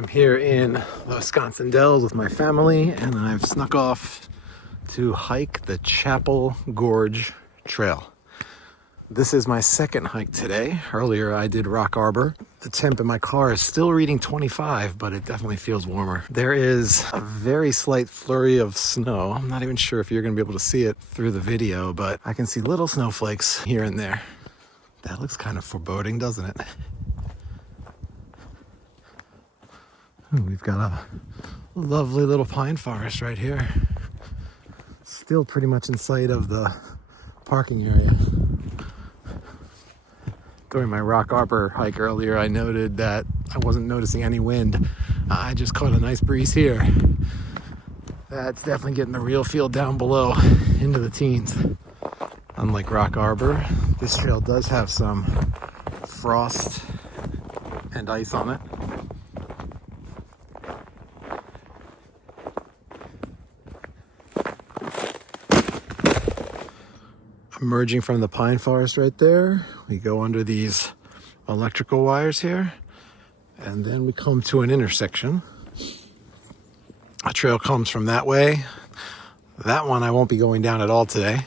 I'm here in the Wisconsin Dells with my family, and I've snuck off to hike the Chapel Gorge Trail. This is my second hike today. Earlier I did Rock Arbor. The temp in my car is still reading 25, but it definitely feels warmer. There is a very slight flurry of snow. I'm not even sure if you're going to be able to see it through the video, but I can see little snowflakes here and there. That looks kind of foreboding, doesn't it? We've got a lovely little pine forest right here. Still pretty much in sight of the parking area. During my Rock Arbor hike earlier, I noted that I wasn't noticing any wind. I just caught a nice breeze here. That's definitely getting the real feel down below into the teens. Unlike Rock Arbor, this trail does have some frost and ice on it. Emerging from the pine forest right there, we go under these electrical wires here, and then we come to an intersection. A trail comes from that way. That one I won't be going down at all today,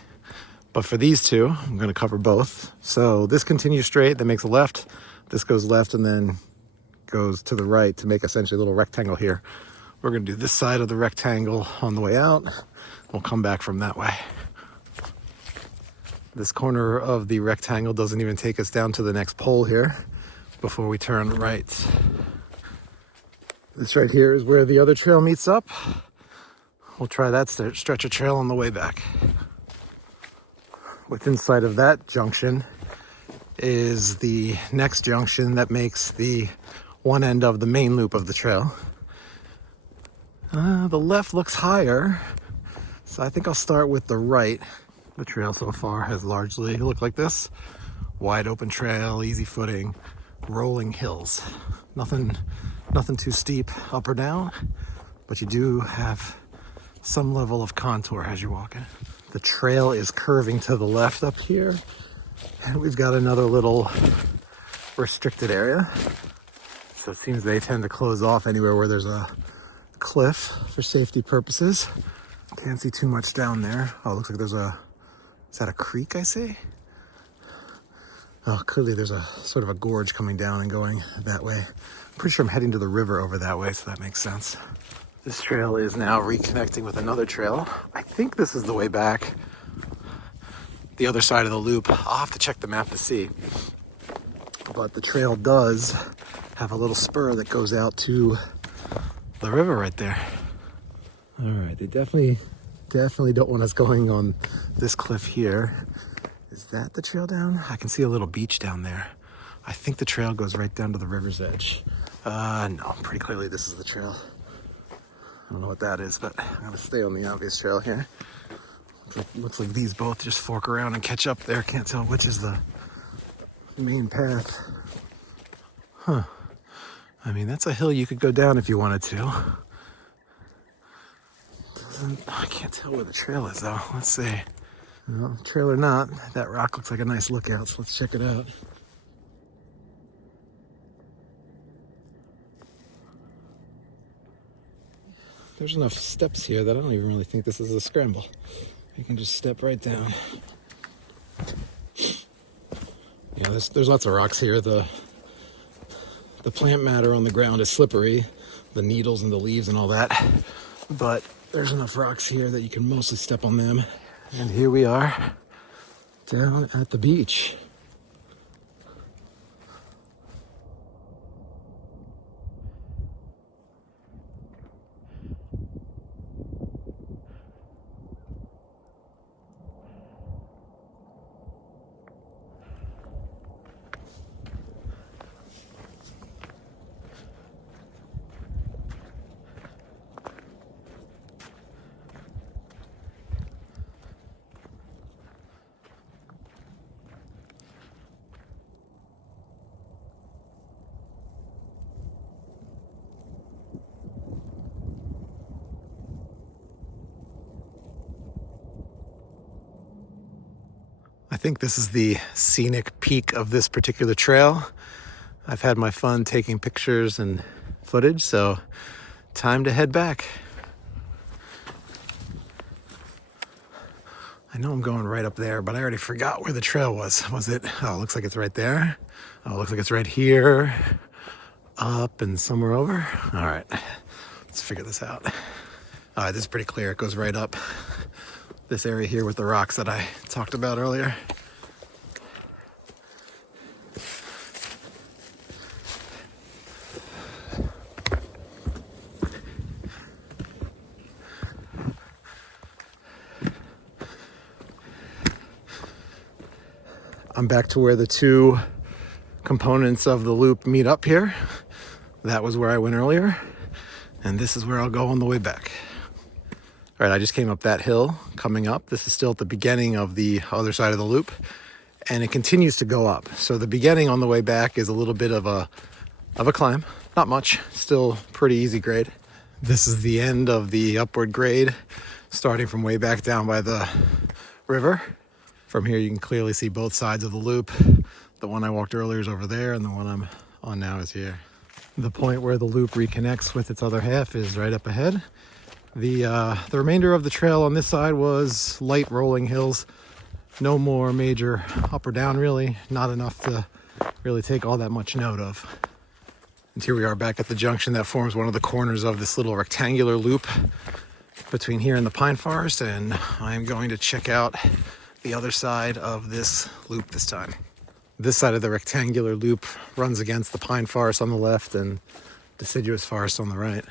but for these two, I'm going to cover both. So this continues straight, that makes a left. This goes left and then goes to the right to make essentially a little rectangle here. We're going to do this side of the rectangle on the way out. We'll come back from that way. This corner of the rectangle doesn't even take us down to the next pole here before we turn right. This right here is where the other trail meets up. We'll try that stretch of trail on the way back. Within sight of that junction is the next junction that makes the one end of the main loop of the trail. The left looks higher, so I think I'll start with the right. The trail so far has largely looked like this. Wide open trail, easy footing, rolling hills. Nothing too steep up or down, but you do have some level of contour as you're walking. The trail is curving to the left up here, and we've got another little restricted area. So it seems they tend to close off anywhere where there's a cliff for safety purposes. Can't see too much down there. Oh, it looks like there's is that a creek I see? Oh, clearly there's a sort of a gorge coming down and going that way. I'm pretty sure I'm heading to the river over that way, so that makes sense. This trail is now reconnecting with another trail. I think this is the way back, the other side of the loop. I'll have to check the map to see. But the trail does have a little spur that goes out to the river right there. All right, they definitely don't want us going on this cliff here. Is that the trail down? I can see a little beach down there. I think the trail goes right down to the river's edge. No, pretty clearly this is the trail. I don't know what that is, but I'm gonna stay on the obvious trail here. Looks like these both just fork around and catch up there. Can't tell which is the main path. Huh. I mean, that's a hill you could go down if you wanted to. I can't tell where the trail is though. Let's see. Well, trail or not, that rock looks like a nice lookout, so let's check it out. There's enough steps here that I don't even really think this is a scramble. You can just step right down. Yeah, there's lots of rocks here. The plant matter on the ground is slippery, the needles and the leaves and all that, but there's enough rocks here that you can mostly step on them. And here we are down at the beach. I think this is the scenic peak of this particular trail. I've had my fun taking pictures and footage, so time to head back. I know I'm going right up there, but I already forgot where the trail was. Was it? Oh, it looks like it's right there. Oh, it looks like it's right here, up and somewhere over. All right, let's figure this out. All right, this is pretty clear. It goes right up this area here with the rocks that I talked about earlier. I'm back to where the two components of the loop meet up here. That was where I went earlier, and this is where I'll go on the way back. All right, I just came up that hill coming up. This is still at the beginning of the other side of the loop, and it continues to go up. So the beginning on the way back is a little bit of a climb. Not much, still pretty easy grade. This is the end of the upward grade, starting from way back down by the river. From here, you can clearly see both sides of the loop. The one I walked earlier is over there, and the one I'm on now is here. The point where the loop reconnects with its other half is right up ahead. The remainder of the trail on this side was light rolling hills. No more major up or down, really. Not enough to really take all that much note of. And here we are back at the junction that forms one of the corners of this little rectangular loop between here and the pine forest, and I'm going to check out the other side of this loop this time. This side of the rectangular loop runs against the pine forest on the left and deciduous forest on the right.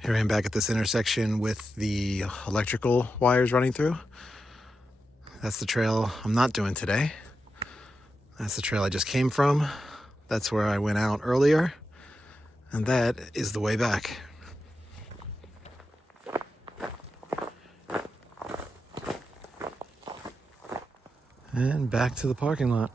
Here I am back at this intersection with the electrical wires running through. That's the trail I'm not doing today. That's the trail I just came from. That's where I went out earlier. And that is the way back. And back to the parking lot.